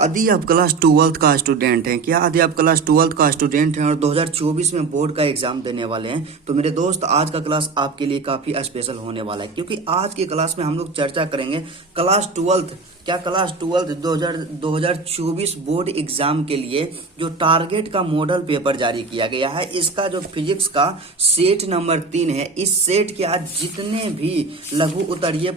यदि आप class 12th का स्टूडेंट हैं क्या यदि आप क्लास 12th का स्टूडेंट हैं और 2024 में बोर्ड का एग्जाम देने वाले हैं तो मेरे दोस्त आज का क्लास आपके लिए काफ़ी स्पेशल होने वाला है, क्योंकि आज की क्लास में हम लोग चर्चा करेंगे क्लास 12th 2024 बोर्ड एग्जाम के लिए जो टारगेट का मॉडल पेपर जारी किया गया है। इसका जो फिजिक्स का सेट नंबर 3 है, इस सेट के आज जितने भी लघु उत्तरीय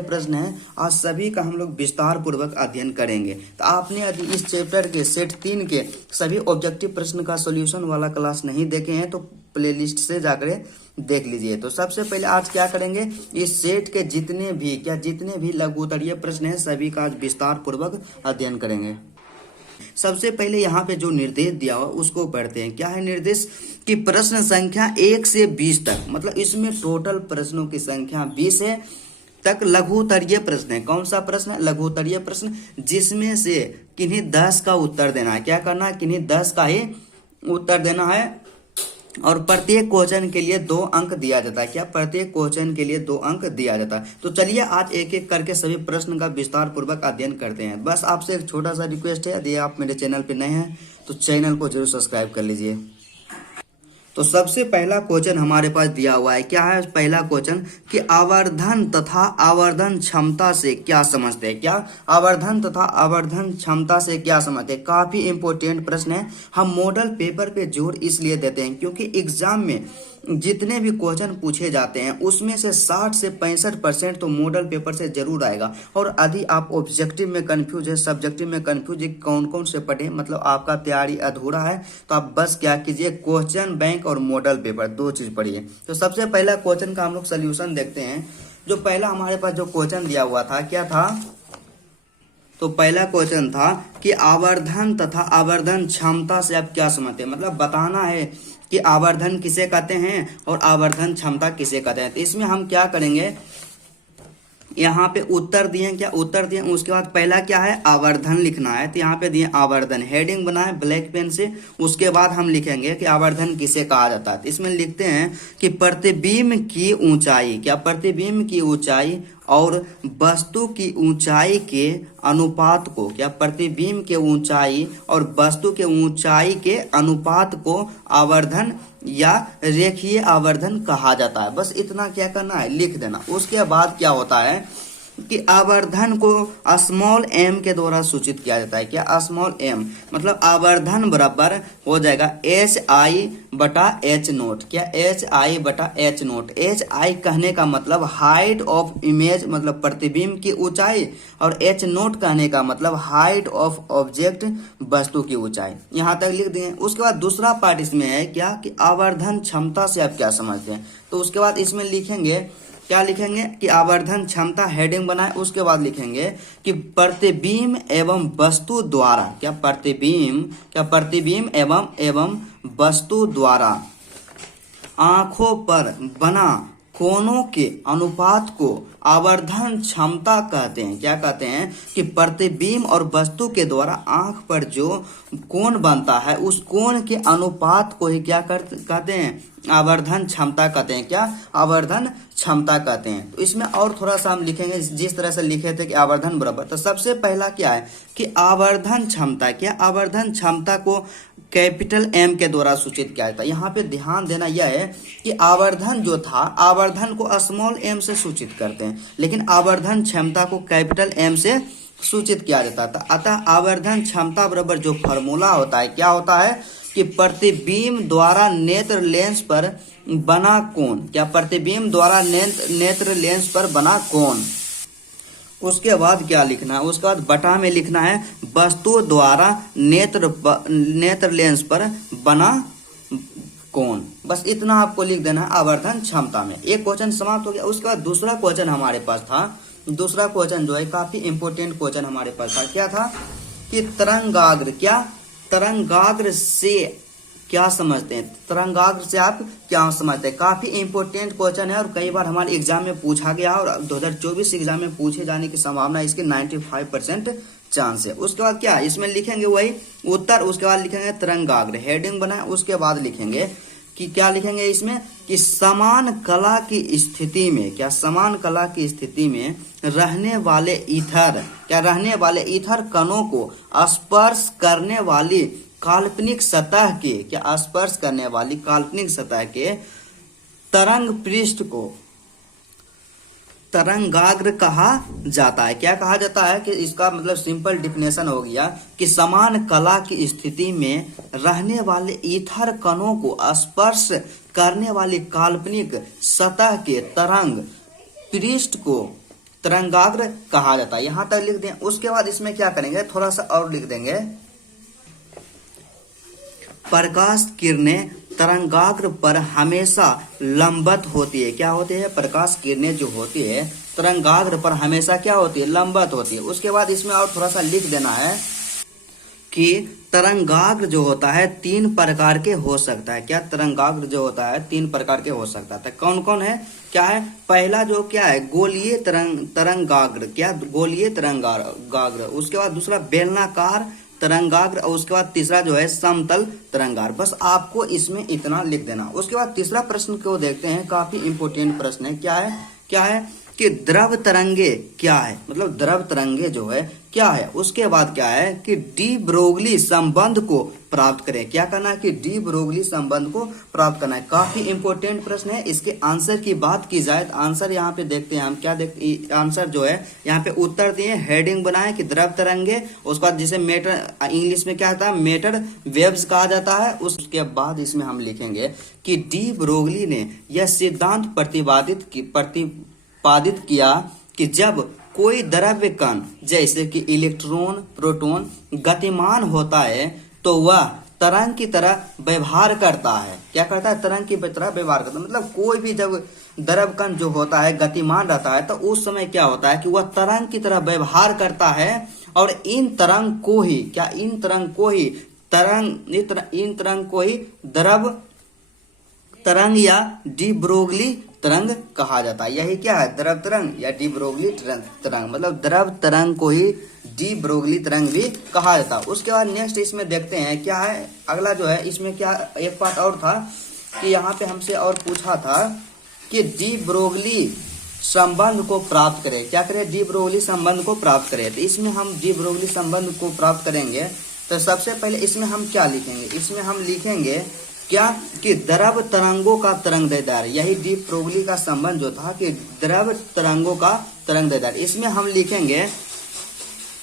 प्रश्न है आज सभी का हम लोग विस्तार पूर्वक अध्ययन करेंगे। तो आपने यदि इस चैप्टर के सेट 3 के सभी ऑब्जेक्टिव प्रश्न का सॉल्यूशन वाला क्लास नहीं देखे हैं तो प्लेलिस्ट से जाकर देख लीजिए। तो सबसे पहले आज क्या करेंगे, इस सेट के जितने भी लघु उत्तरीय प्रश्न हैं सभी का आज विस्तार पूर्वक अध्ययन करेंगे। सबसे पहले यहाँ पे जो निर्देश दिया हुआ उसको पढ़ते हैं। क्या है निर्देश कि प्रश्न संख्या 1 से 20 तक, मतलब इसमें टोटल प्रश्नों की संख्या 20 है तक लघु उत्तरीय प्रश्न है। कौन सा प्रश्न है? लघु उत्तरीय प्रश्न, जिसमें से किन्हीं 10 का उत्तर देना है। क्या करना है? किन्हीं 10 का ही उत्तर देना है और प्रत्येक क्वेश्चन के लिए 2 अंक दिया जाता है। क्या? प्रत्येक क्वेश्चन के लिए 2 अंक दिया जाता है। तो चलिए आज एक एक करके सभी प्रश्न का विस्तार पूर्वक अध्ययन करते हैं। बस आपसे एक छोटा सा रिक्वेस्ट है, यदि आप मेरे चैनल पे नए हैं तो चैनल को जरूर सब्सक्राइब कर लीजिए। तो सबसे पहला क्वेश्चन हमारे पास दिया हुआ है। क्या है पहला क्वेश्चन कि आवर्धन तथा आवर्धन क्षमता से क्या समझते हैं। क्या? आवर्धन तथा आवर्धन क्षमता से क्या समझते हैं। काफी इंपॉर्टेंट प्रश्न है। हम मॉडल पेपर पे जोर इसलिए देते हैं क्योंकि एग्जाम में जितने भी क्वेश्चन पूछे जाते हैं उसमें से 60 से 65% तो मॉडल पेपर से जरूर आएगा। और यदि आप ऑब्जेक्टिव में कंफ्यूज है, सब्जेक्टिव में कंफ्यूज है कौन कौन से पढ़े, मतलब आपका तैयारी अधूरा है, तो आप बस क्या कीजिए, क्वेश्चन बैंक और मॉडल पेपर 2 चीज पढ़िए। तो सबसे पहला क्वेश्चन का हम लोग सोल्यूशन देखते हैं। जो पहला हमारे पास जो क्वेश्चन दिया हुआ था क्या था, तो पहला क्वेश्चन था कि आवर्धन तथा आवर्धन क्षमता से आप क्या समझते हैं, मतलब बताना है कि आवर्धन किसे कहते हैं और आवर्धन क्षमता किसे कहते हैं। तो इसमें हम क्या करेंगे, यहाँ पे उत्तर दिए, क्या उत्तर दिए, उसके बाद पहला क्या है, आवर्धन लिखना है। तो यहाँ पे दिए आवर्धन, हेडिंग बना है ब्लैक पेन से। उसके बाद हम लिखेंगे कि आवर्धन किसे कहा जाता है। तो इसमें लिखते हैं कि प्रतिबिंब की ऊंचाई, क्या प्रतिबिंब की ऊंचाई और वस्तु की ऊंचाई के अनुपात को, क्या प्रतिबिंब के ऊंचाई और वस्तु के ऊंचाई के अनुपात को आवर्धन या रेखीय आवर्धन कहा जाता है। बस इतना क्या करना है, लिख देना। उसके बाद क्या होता है कि आवर्धन को स्मॉल m के द्वारा सूचित किया जाता है। क्या? स्मॉल m, मतलब आवर्धन बराबर हो जाएगा HI बटा H नोट। क्या? HI बटा H नोट। HI कहने का मतलब हाइट ऑफ इमेज, मतलब प्रतिबिंब की ऊंचाई, और H नोट कहने का मतलब हाइट ऑफ ऑब्जेक्ट, वस्तु की ऊंचाई। यहाँ तक लिख देंगे। उसके बाद दूसरा पार्ट इसमें है क्या कि आवर्धन क्षमता से आप क्या समझते हैं। तो उसके बाद इसमें लिखेंगे, क्या लिखेंगे कि आवर्धन क्षमता, हेडिंग बनाए। उसके बाद लिखेंगे कि प्रतिबिंब एवं वस्तु द्वारा, क्या प्रतिबिंब एवं वस्तु द्वारा आंखों पर बना कोणों के अनुपात को आवर्धन क्षमता कहते हैं। क्या कहते हैं कि प्रतिबिंब और वस्तु के द्वारा आंख पर जो कोण बनता है उस कोण के अनुपात को ही क्या कहते हैं, आवर्धन क्षमता कहते हैं। क्या? आवर्धन क्षमता कहते हैं। तो इसमें और थोड़ा सा हम लिखेंगे जिस तरह से लिखे थे कि आवर्धन बराबर। तो सबसे पहला क्या है कि आवर्धन क्षमता, क्या आवर्धन क्षमता को कैपिटल M के द्वारा सूचित किया जाता है। यहाँ पे ध्यान देना यह है कि आवर्धन जो था, आवर्धन को स्मॉल m से सूचित करते हैं, लेकिन आवर्धन क्षमता को कैपिटल M से सूचित किया जाता था। अतः आवर्धन क्षमता बराबर जो फॉर्मूला होता है, क्या होता है कि प्रतिबिंब द्वारा नेत्र लेंस पर बना कोण, क्या प्रतिबिंब द्वारा नेत्र लेंस पर बना कोण। उसके बाद क्या लिखना है, उसके बाद बटा में लिखना है वस्तु द्वारा नेत्र लेंस पर बना कोण। बस इतना आपको लिख देना है आवर्धन क्षमता में। एक क्वेश्चन समाप्त हो गया। उसके बाद दूसरा क्वेश्चन हमारे पास था। दूसरा क्वेश्चन जो है काफी इंपोर्टेंट क्वेश्चन हमारे पास था। क्या था कि तरंगाग्र, क्या तरंगाग्र से क्या समझते हैं, तरंगाग्र से आप क्या समझते हैं। काफी इंपोर्टेंट क्वेश्चन है और कई बार हमारे एग्जाम में पूछा गया और 2024 एग्जाम में पूछे जाने की संभावना इसकी 95% चांस है। उसके बाद क्या इसमें लिखेंगे वही उत्तर। उसके बाद लिखेंगे तरंगाग्र, हेडिंग बनाए। उसके बाद लिखेंगे कि क्या लिखेंगे इसमें कि समान कला की स्थिति में, क्या समान कला की स्थिति में रहने वाले ईथर, क्या रहने वाले ईथर कणों को स्पर्श करने वाली काल्पनिक सतह के, क्या स्पर्श करने वाली काल्पनिक सतह के तरंग पृष्ठ को तरंगाग्र कहा जाता है। क्या कहा जाता है कि इसका मतलब सिंपल डिफिनेशन हो गया कि समान कला की स्थिति में रहने वाले ईथर कणों को स्पर्श करने वाली काल्पनिक सतह के तरंग पृष्ठ को तरंगाग्र कहा जाता है। यहां तक लिख दें। उसके बाद इसमें क्या करेंगे, थोड़ा सा और लिख देंगे, प्रकाश किरणें तरंगाग्र पर हमेशा लंबवत होती है। क्या होती है, प्रकाश किरणें जो होती है तरंगाग्र पर हमेशा क्या होती है, लंबवत होती है। उसके बाद इसमें और थोड़ा सा लिख देना है कि तरंगाग्र जो होता है 3 प्रकार के हो सकता है। क्या तरंगाग्र जो होता है 3 प्रकार के हो सकता है। कौन कौन है, क्या है, पहला जो क्या है गोलीय तरंगाग्र, क्या गोलीय तरंगाग्र। उसके बाद दूसरा बेलनाकार तरंगाग्र और उसके बाद तीसरा जो है समतल तरंगाग्र। बस आपको इसमें इतना लिख देना। उसके बाद तीसरा प्रश्न को देखते हैं, काफी इंपोर्टेंट प्रश्न है। क्या है कि द्रव तरंगे क्या है, मतलब द्रव तरंगे जो है क्या है। उसके बाद क्या है कि डी ब्रोगली संबंध को प्राप्त करें। क्या करना है कि डी ब्रोगली संबंध को प्राप्त करना है। काफी इंपोर्टेंट प्रश्न है। इसके आंसर की बात की जाए तो आंसर यहाँ पे देखते हैं हम, क्या देखते आंसर जो है यहाँ पे उत्तर दिए, हेडिंग बनाए कि द्रव तरंगे, उसके बाद जिसे मेटर इंग्लिश में क्या होता है मेटर वेव्स कहा जाता है। उसके बाद इसमें हम लिखेंगे कि डी ब्रोगली ने यह सिद्धांत प्रतिपादित किया कि जब कोई द्रव्य कण जैसे कि इलेक्ट्रॉन प्रोटॉन गतिमान होता है तो वह तरंग की तरह व्यवहार करता है। क्या करता है, तरंग की तरह व्यवहार करता है। मतलब कोई भी जब द्रव कण जो होता है गतिमान रहता है तो उस समय क्या होता है कि वह तरंग की तरह व्यवहार करता है और इन तरंग को ही द्रव तरंग या डी ब्रोगली तरंग कहा जाता है। यही क्या है, द्रव तरंग या डी ब्रोगली तरंग। मतलब द्रव तरंग को ही डी ब्रोगली तरंग भी कहा जाता है। उसके बाद नेक्स्ट इसमें देखते हैं क्या है अगला जो है। इसमें क्या एक बात और था कि यहाँ पे हमसे और पूछा था कि डी ब्रोगली संबंध को प्राप्त करें। क्या करें, डी ब्रोगली संबंध को प्राप्त करें। तो इसमें हम डी ब्रोगली संबंध को प्राप्त करेंगे तो सबसे पहले इसमें हम क्या लिखेंगे, इसमें हम लिखेंगे क्या कि द्रव तरंगों का तरंग दैर्ध्य। यही डी ब्रोगली का संबंध जो था कि द्रव तरंगों का तरंग दैर्ध्य। इसमें हम लिखेंगे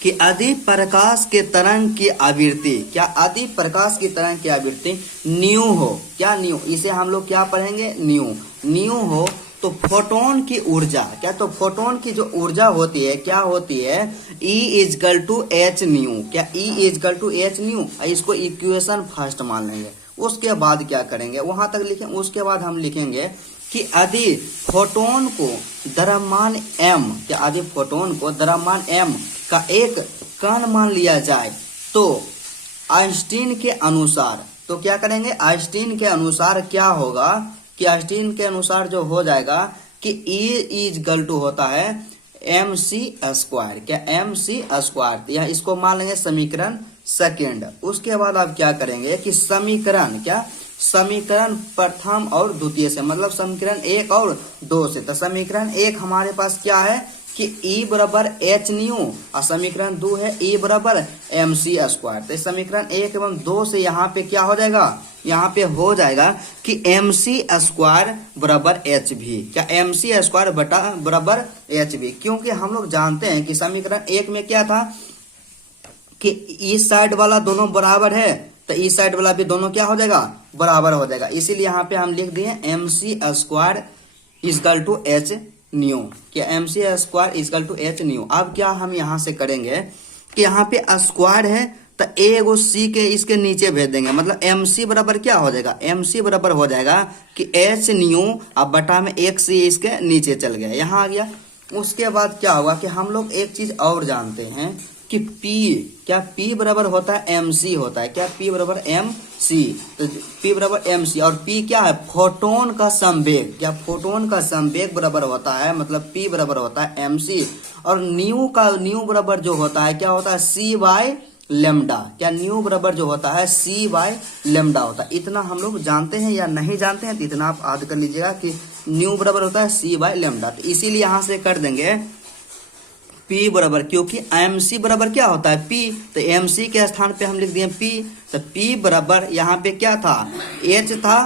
कि यदि प्रकाश के तरंग की आवृत्ति, क्या यदि प्रकाश की तरंग की आवृत्ति न्यू हो, क्या न्यू, इसे हम लोग क्या पढ़ेंगे न्यू हो तो फोटोन की ऊर्जा, क्या तो फोटोन की जो ऊर्जा होती है क्या होती है E=H न्यू। क्या E=H न्यू, इसको इक्वेशन फर्स्ट मान लेंगे। उसके बाद क्या करेंगे वहां तक लिखें। उसके बाद हम लिखेंगे कि यदि फोटोन को द्रव्यमान m, क्या यदि फोटोन को द्रव्यमान m का एक कण मान लिया जाए तो आइंस्टीन के अनुसार, तो क्या करेंगे आइंस्टीन के अनुसार क्या होगा कि आइंस्टीन के अनुसार जो हो जाएगा कि E= होता है mc²। क्या mc², यह इसको मान लेंगे समीकरण सेकेंड। उसके बाद आप क्या करेंगे कि समीकरण प्रथम और द्वितीय से, मतलब समीकरण 1 और 2 से। तो समीकरण 1 हमारे पास क्या है कि E=H न्यू और समीकरण 2 है E=mc²। तो समीकरण 1 एवं 2 से यहाँ पे क्या हो जाएगा, यहाँ पे हो जाएगा कि mc²/hv। क्या mc²/hv, क्योंकि हम लोग जानते हैं कि समीकरण 1 में क्या था कि इस साइड वाला दोनों बराबर है तो इस साइड वाला भी दोनों क्या हो जाएगा, बराबर हो जाएगा। इसीलिए यहाँ पे हम लिख दिए mc²H न्यू। क्या mc²H न्यू। अब क्या हम यहाँ से करेंगे कि यहाँ पे स्क्वायर है तो एगो सी के इसके नीचे भेज देंगे। मतलब mc बराबर क्या हो जाएगा, mc बराबर हो जाएगा कि h न्यू अब बटा में एक सी इसके नीचे चल गया, यहाँ आ गया। उसके बाद क्या होगा कि हम लोग एक चीज और जानते हैं कि P, क्या P बराबर होता है mc होता है। क्या P बराबर mc, तो P बराबर mc और P क्या है फोटोन का संवेग। क्या फोटोन का संवेग बराबर होता है, मतलब P बराबर होता है mc और न्यू बराबर जो होता है क्या होता है c/λ। लेमडा। क्या न्यू बराबर जो होता है C बाय लेमडा होता है। इतना हम लोग जानते हैं या नहीं जानते हैं तो इतना आप याद कर लीजिएगा कि न्यू बराबर होता है C बाय लेमडा। तो इसीलिए यहां से कर देंगे P बराबर, क्योंकि MC बराबर क्या होता है P, तो MC के स्थान पे हम लिख दिए P। तो P बराबर यहाँ पे क्या था, H था,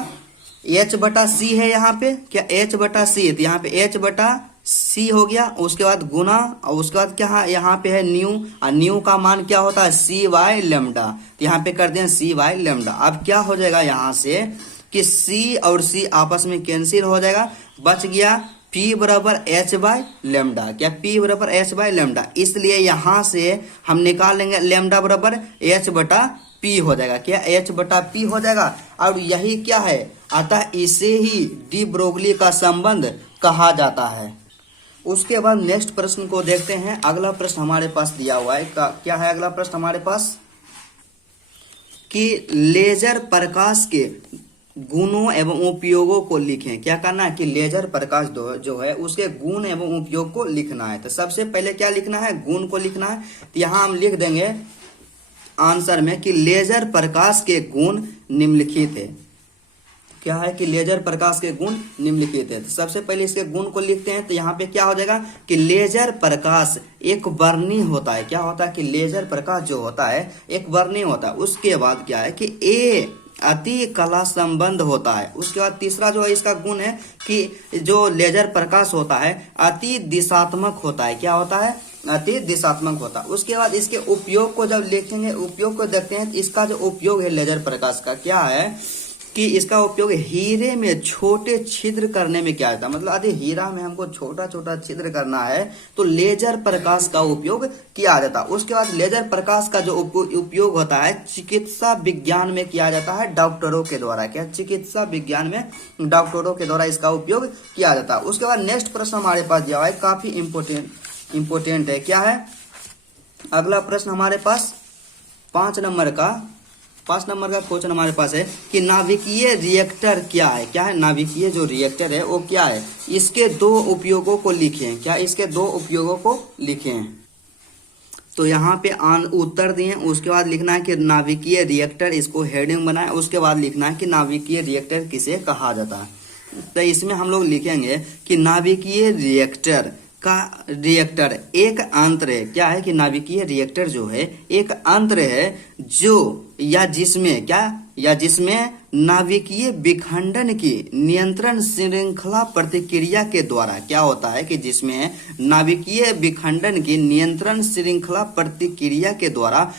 H बटा C है यहाँ पे, क्या H बटा C है, तो यहाँ पे H बटा C हो गया। उसके बाद गुना, और उसके बाद क्या है यहाँ पे है न्यू, और न्यू का मान क्या होता है C बाय लेमडा। तो यहाँ पे कर दें C बाय लेमडा। अब क्या हो जाएगा यहाँ से कि C और C आपस में कैंसिल हो जाएगा, बच गया P बराबर H बाय लेमडा। क्या P बराबर H बाय लेमडा, इसलिए यहां से हम निकाल लेंगे लेमडा बराबर H बटा P हो जाएगा। क्या H बटा P हो जाएगा। और यही क्या है, अतः इसे ही डी ब्रोगली का संबंध कहा जाता है। उसके बाद नेक्स्ट प्रश्न को देखते हैं। अगला प्रश्न हमारे पास दिया हुआ है, क्या है अगला प्रश्न हमारे पास, कि लेजर प्रकाश के गुणों एवं उपयोगों को लिखें। क्या करना है कि लेजर प्रकाश जो है उसके गुण एवं उपयोग को लिखना है। तो सबसे पहले क्या लिखना है, गुण को लिखना है। तो यहाँ हम लिख देंगे आंसर में कि लेजर प्रकाश के गुण निम्नलिखित है। क्या है कि लेजर प्रकाश के गुण निम्नलिखित है। तो सबसे पहले इसके गुण को लिखते हैं। तो यहाँ पे क्या हो जाएगा कि लेजर प्रकाश एक वर्णीय होता है। क्या होता है कि लेजर प्रकाश जो होता है एक वर्णीय होता है। उसके बाद क्या है कि ए अति कला संबंध होता है। उसके बाद तीसरा जो है इसका गुण है कि जो लेजर प्रकाश होता है अति दिशात्मक होता है। क्या होता है, अति दिशात्मक होता है। उसके बाद इसके उपयोग को जब लिखेंगे, उपयोग को देखते हैं। इसका जो उपयोग है लेजर प्रकाश का क्या है कि इसका उपयोग हीरे में छोटे छिद्र करने में किया जाता है। मतलब यदि हीरा में हमको छोटा छोटा छिद्र करना है तो लेजर प्रकाश का उपयोग किया जाता है। उसके बाद लेजर प्रकाश का जो उपयोग होता है चिकित्सा विज्ञान में किया जाता है डॉक्टरों के द्वारा। क्या, चिकित्सा विज्ञान में डॉक्टरों के द्वारा इसका उपयोग किया जाता है। उसके बाद नेक्स्ट प्रश्न हमारे पास दिया हुआ है, काफी इंपोर्टेंट है। क्या है अगला प्रश्न हमारे पास 5 नंबर का क्वेश्चन हमारे पास है कि नाभिकीय रिएक्टर क्या है। क्या है, नाभिकीय जो रिएक्टर है वो क्या है, इसके 2 उपयोगों को लिखें। क्या, इसके 2 उपयोगों को लिखें। तो यहाँ पे उत्तर दिए, उसके बाद लिखना है कि नाभिकीय रिएक्टर, इसको हेडिंग बनाए। उसके बाद लिखना है कि नाभिकीय रिएक्टर किसे कहा जाता है। तो इसमें हम लोग लिखेंगे कि नाभिकीय रिएक्टर एक अंतर है। क्या है कि नाभिकीय रिएक्टर जो है एक अंतर है जो जिसमें नाभिकीय विखंडन की नियंत्रण श्रृंखला प्रतिक्रिया के द्वारा क्या होता है कि जिसमें नाभिकीय विखंडन की नियंत्रण श्रृंखला प्रतिक्रिया के द्वारा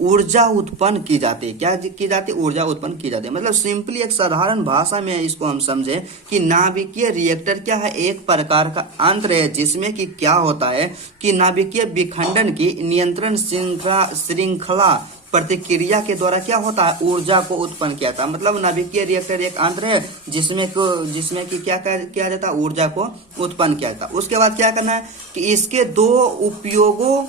ऊर्जा उत्पन्न की जाती है। क्या की जाती है, ऊर्जा उत्पन्न की जाती है। मतलब सिंपली एक साधारण भाषा में इसको हम समझे कि नाभिकीय रिएक्टर क्या है, एक प्रकार का यंत्र है जिसमें कि क्या होता है कि नाभिकीय विखंडन की नियंत्रण श्रृंखला प्रतिक्रिया के द्वारा क्या होता है, ऊर्जा को उत्पन्न किया जाता है। मतलब नाभिकीय रिएक्टर एक यंत्र है जिसमें कि क्या किया जाता है, ऊर्जा को उत्पन्न किया जाता है। उसके बाद क्या करना है कि इसके 2 उपयोगों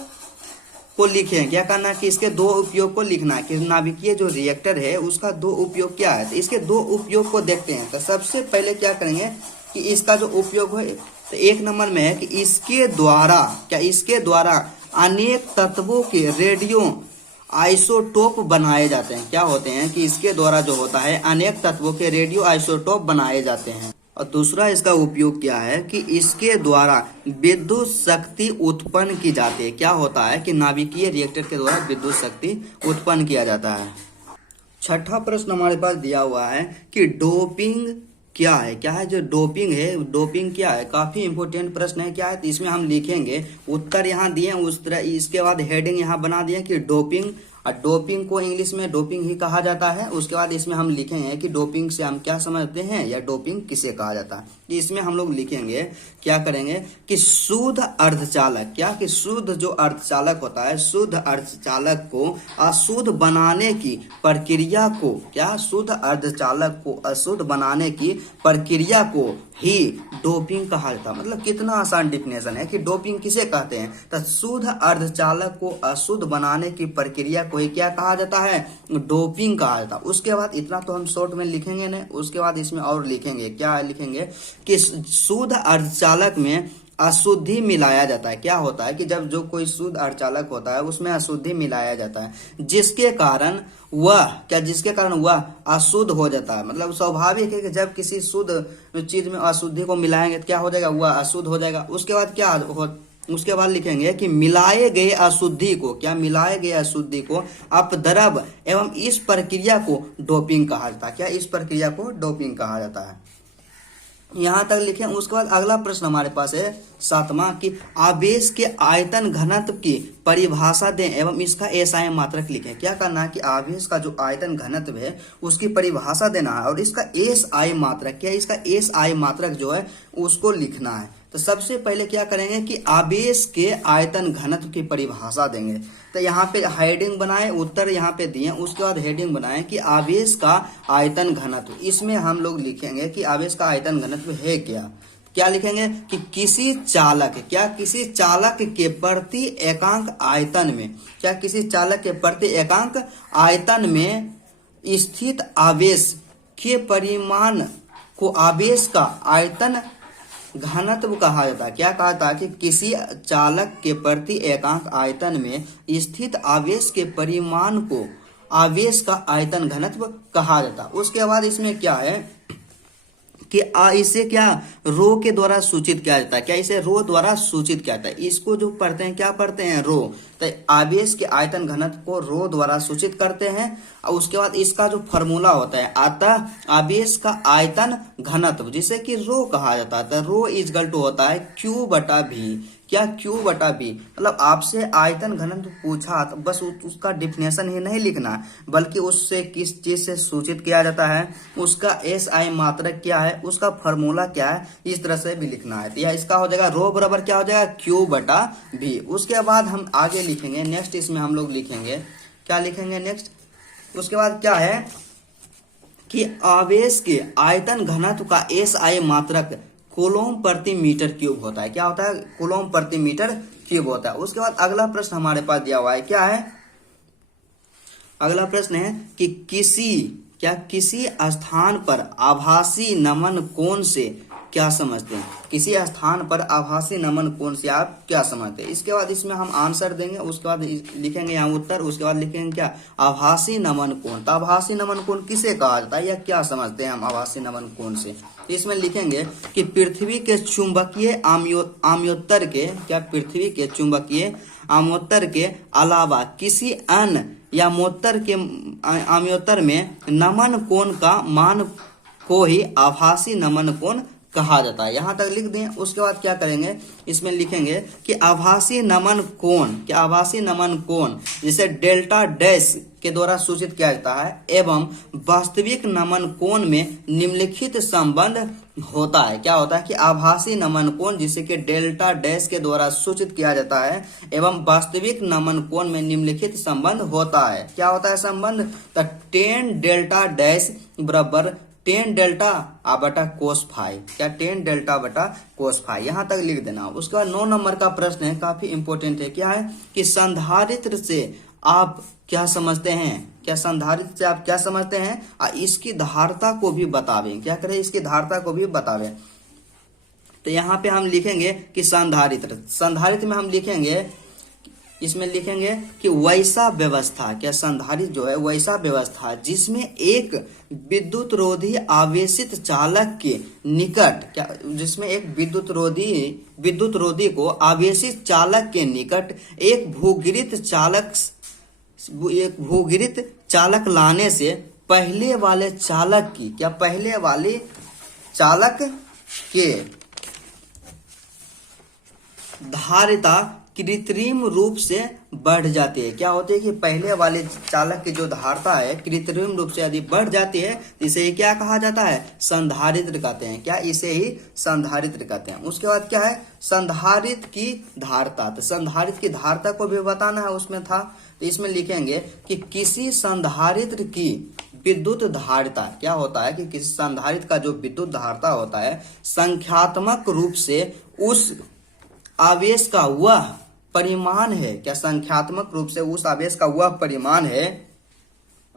को लिखें। क्या करना है कि इसके 2 उपयोग को लिखना है कि नाभिकीय जो रिएक्टर है उसका 2 उपयोग क्या है। तो इसके 2 उपयोग को देखते हैं। तो सबसे पहले क्या करेंगे कि इसका जो उपयोग है तो 1 नंबर में है कि इसके द्वारा अनेक तत्वों के रेडियो आइसोटोप बनाए जाते हैं। क्या होते हैं कि इसके द्वारा जो होता है अनेक तत्वों के रेडियो आइसोटोप बनाए जाते हैं। और दूसरा इसका उपयोग क्या है कि इसके द्वारा विद्युत शक्ति उत्पन्न की जाती है। क्या होता है कि नाभिकीय रिएक्टर के द्वारा विद्युत शक्ति उत्पन्न किया जाता है। छठा प्रश्न हमारे पास दिया हुआ है कि डोपिंग क्या है। क्या है जो डोपिंग है, डोपिंग क्या है, काफी इंपोर्टेंट प्रश्न है। क्या है तो इसमें हम लिखेंगे, उत्तर यहाँ दिए उस तरह, इसके बाद हेडिंग यहाँ बना दिए कि डोपिंग, और डोपिंग को इंग्लिश में डोपिंग ही कहा जाता है। उसके बाद इसमें हम लिखेंगे कि डोपिंग से हम क्या समझते हैं या डोपिंग किसे कहा जाता है। इसमें हम लोग लिखेंगे, क्या करेंगे कि शुद्ध अर्धचालक, क्या कि शुद्ध जो अर्धचालक होता है, शुद्ध अर्धचालक को अशुद्ध बनाने की प्रक्रिया को, क्या शुद्ध अर्धचालक को अशुद्ध बनाने की प्रक्रिया को ही डोपिंग कहा जाता है। मतलब कितना आसान डिफिनेशन है कि डोपिंग किसे कहते हैं, तो शुद्ध अर्धचालक को अशुद्ध बनाने की प्रक्रिया को ही क्या कहा जाता है, डोपिंग कहा जाता है। उसके बाद इतना तो हम शॉर्ट में लिखेंगे नहीं, उसके बाद इसमें और लिखेंगे, क्या लिखेंगे कि शुद्ध अर्धचालक में अशुद्धि मिलाया जाता है। क्या होता है कि जब जो कोई शुद्ध अर्धचालक होता है उसमें अशुद्धि मिलाया जाता है, जिसके कारण वह अशुद्ध हो जाता है। मतलब स्वाभाविक है कि जब किसी शुद्ध चीज में अशुद्धि को मिलाएंगे तो क्या हो जाएगा, वह अशुद्ध हो जाएगा। उसके बाद लिखेंगे कि मिलाए गए अशुद्धि को अपद्रव एवं इस प्रक्रिया को डोपिंग कहा जाता है। क्या इस प्रक्रिया को डोपिंग कहा जाता है। यहां तक लिखें। उसके बाद अगला प्रश्न हमारे पास है 7वां कि आवेश के आयतन घनत्व की परिभाषा दें एवं इसका एसआई मात्रक लिखें। क्या करना है कि आवेश का जो आयतन घनत्व है उसकी परिभाषा देना है और इसका एसआई मात्रक, क्या इसका एसआई मात्रक जो है उसको लिखना है। तो सबसे पहले क्या करेंगे कि आवेश के आयतन घनत्व की परिभाषा देंगे। तो यहाँ पे हेडिंग बनाए, उत्तर यहाँ पे दिए, उसके बाद हेडिंग बनाए कि आवेश का आयतन घनत्व। इसमें हम लोग लिखेंगे कि आवेश का आयतन घनत्व है क्या लिखेंगे कि किसी चालक के प्रति एकांक आयतन में, क्या किसी चालक के प्रति एकांक आयतन में स्थित आवेश के परिमाण को आवेश का आयतन घनत्व कहा जाता है। क्या कहा था कि किसी चालक के प्रति एकांक आयतन में स्थित आवेश के परिमाण को आवेश का आयतन घनत्व कहा जाता है। उसके बाद इसमें क्या है कि इसे क्या रो के द्वारा सूचित किया जाता है। क्या इसे रो द्वारा सूचित किया जाता है। इसको जो पढ़ते हैं क्या पढ़ते हैं, रो। तो आवेश के आयतन घनत्व को रो द्वारा सूचित करते हैं और उसके बाद इसका जो फॉर्मूला होता है, अतः आवेश का आयतन घनत्व जिसे कि रो कहा जाता है, तो रो इक्वल टू होता है Q/V। क्या Q/V। मतलब आपसे आयतन घनत्व पूछा तो बस उसका डिफिनेशन ही नहीं लिखना, बल्कि उससे किस चीज से सूचित किया जाता है, उसका एसआई मात्रक क्या है, उसका फॉर्मूला क्या है, इस तरह से भी लिखना है। तो यह इसका हो जाएगा रो बराबर क्या हो जाएगा Q/V। उसके बाद हम आगे लिखेंगे, नेक्स्ट इसमें हम लोग लिखेंगे, क्या लिखेंगे नेक्स्ट। उसके बाद क्या है कि आवेश के आयतन घनत्व का एसआई मात्रक कूलॉम प्रति मीटर क्यूब होता है। क्या होता है, कूलॉम प्रति मीटर क्यूब होता है। उसके बाद अगला प्रश्न हमारे पास दिया हुआ है, क्या है अगला प्रश्न है कि किसी स्थान पर आभासी नमन कोण से क्या समझते हैं। किसी स्थान पर आभासी नमन कोण से आप क्या समझते हैं। इसके बाद इसमें हम आंसर देंगे, उसके बाद लिखेंगे यहाँ उत्तर, उसके बाद लिखेंगे क्या आभासी नमन कोण। तो आभासी नमन कोण किसे कहा जाता है या क्या समझते हैं हम आभासी नमन कोण से। तो इसमें लिखेंगे कि पृथ्वी के चुंबकीय आम्योत्तर के अलावा किसी अन्य या आम्योत्तर में नमन कोण का मान को ही आभासी नमन कोण कहा जाता है। यहां तक लिख दें। उसके बाद क्या करेंगे, इसमें लिखेंगे कि आभासी नमन कोण जिसे डेल्टा डैश के द्वारा सूचित किया जाता है एवं वास्तविक नमन कोण में निम्नलिखित संबंध होता है। क्या होता है कि आभासी नमन कोण जिसे कि डेल्टा डैश के द्वारा सूचित किया जाता है एवं वास्तविक नमन कोण में निम्नलिखित संबंध होता है। क्या होता है संबंध, तो tan डेल्टा डैश बराबर tan डेल्टा बटा कोस फाई। क्या tan डेल्टा बटा कोस फाई, यहां तक लिख देना। उसके बाद 9 नंबर का प्रश्न है, काफी इंपोर्टेंट है। क्या है कि संधारित्र से आप क्या समझते हैं, इसकी धारता को भी बतावें। क्या करें, इसकी धारता को भी बतावें। तो यहाँ पे हम लिखेंगे कि संधारित्र में हम लिखेंगे, इसमें लिखेंगे कि वैसा व्यवस्था, क्या संधारित्र जो है वैसा व्यवस्था जिसमें एक विद्युत रोधी आवेशित चालक के निकट, क्या जिसमें एक विद्युत रोधी को आवेशित चालक के निकट एक भूगिरित चालक लाने से पहले वाले चालक के धारिता कृत्रिम रूप से बढ़ जाती है। क्या होती है कि पहले वाले चालक की जो धारता है कृत्रिम रूप से यदि बढ़ जाती है तो इसे क्या कहा जाता है, संधारित्र कहते हैं। क्या इसे ही संधारित्र कहते हैं। उसके बाद क्या है संधारित्र की धारता। तो संधारित्र की धारता को भी बताना है, उसमें था। तो इसमें लिखेंगे कि किसी संधारित्र की विद्युत धारिता, क्या होता है कि किसी संधारित्र का जो विद्युत धारता होता है संख्यात्मक रूप से उस आवेश का वह परिमाण है। क्या संख्यात्मक रूप से उस आवेश का वह परिमाण है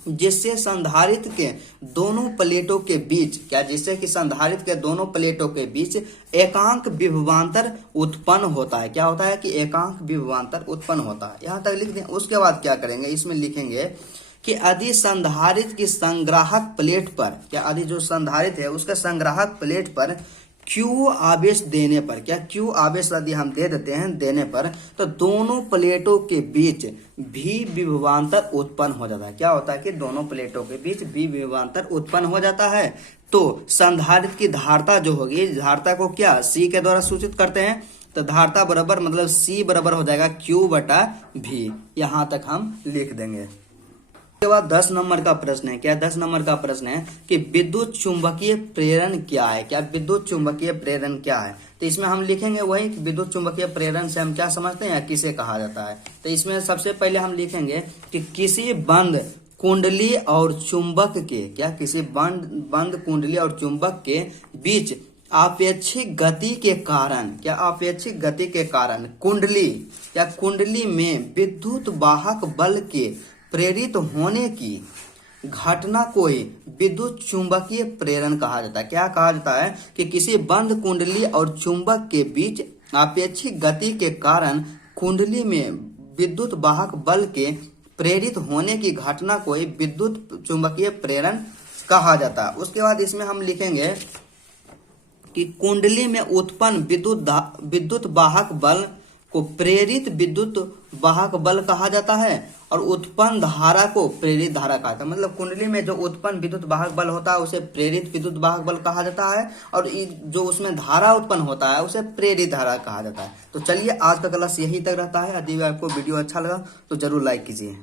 जिससे संधारित्र के दोनों प्लेटों के बीच क्या, जिससे कि संधारित्र के दोनों प्लेटों के बीच एकांक विभवांतर उत्पन्न होता है। क्या होता है कि एकांक विभवांतर उत्पन्न होता है। यहां तक लिख दें। उसके बाद क्या करेंगे, इसमें लिखेंगे कि यदि संधारित्र की संग्राहक प्लेट पर क्या, यदि जो संधारित्र है उसके संग्राहक प्लेट पर Q आवेश देने पर क्या, Q आवेश यदि हम दे देते हैं देने पर, तो दोनों प्लेटों के बीच भी विभवांतर उत्पन्न हो जाता है। क्या होता है कि दोनों प्लेटों के बीच भी विभवांतर उत्पन्न हो जाता है। तो संधारित्र की धारता जो होगी, धारता को क्या C के द्वारा सूचित करते हैं। तो धारता बराबर मतलब C बराबर हो जाएगा Q/V। यहां तक हम लिख देंगे। उसके बाद 10 नंबर का प्रश्न है। क्या 10 नंबर का प्रश्न है कि विद्युत चुंबकीय प्रेरण क्या है। क्या विद्युत चुंबकीय प्रेरण क्या है। तो इसमें हम लिखेंगे वही कि विद्युत चुंबकीय प्रेरण से हम क्या समझते हैं, किसे कहा जाता है। तो इसमें सबसे पहले हम लिखेंगे कि किसी बंद कुंडली और चुंबक के क्या, किसी बंद कुंडली और चुंबक के बीच आपेक्षिक गति के कारण क्या, आपेक्षिक गति के कारण कुंडली या कुंडली में विद्युत वाहक बल के प्रेरित होने की घटना को ही विद्युत चुंबकीय प्रेरण कहा जाता है। क्या कहा जाता है कि किसी बंद कुंडली और चुंबक के बीच आपेक्षिक गति के कारण कुंडली में विद्युत वाहक बल के प्रेरित होने की घटना को ही विद्युत चुंबकीय प्रेरण कहा जाता है। उसके बाद इसमें हम लिखेंगे कि कुंडली में उत्पन्न विद्युत वाहक बल को प्रेरित विद्युत वाहक बल कहा जाता है और उत्पन्न धारा को प्रेरित धारा कहा जाता है। मतलब कुंडली में जो उत्पन्न विद्युत वाहक बल होता है उसे प्रेरित विद्युत वाहक बल कहा जाता है और जो उसमें धारा उत्पन्न होता है उसे प्रेरित धारा कहा जाता है। तो चलिए आज का क्लास यही तक रहता है। यदि आपको वीडियो अच्छा लगा तो जरूर लाइक कीजिए।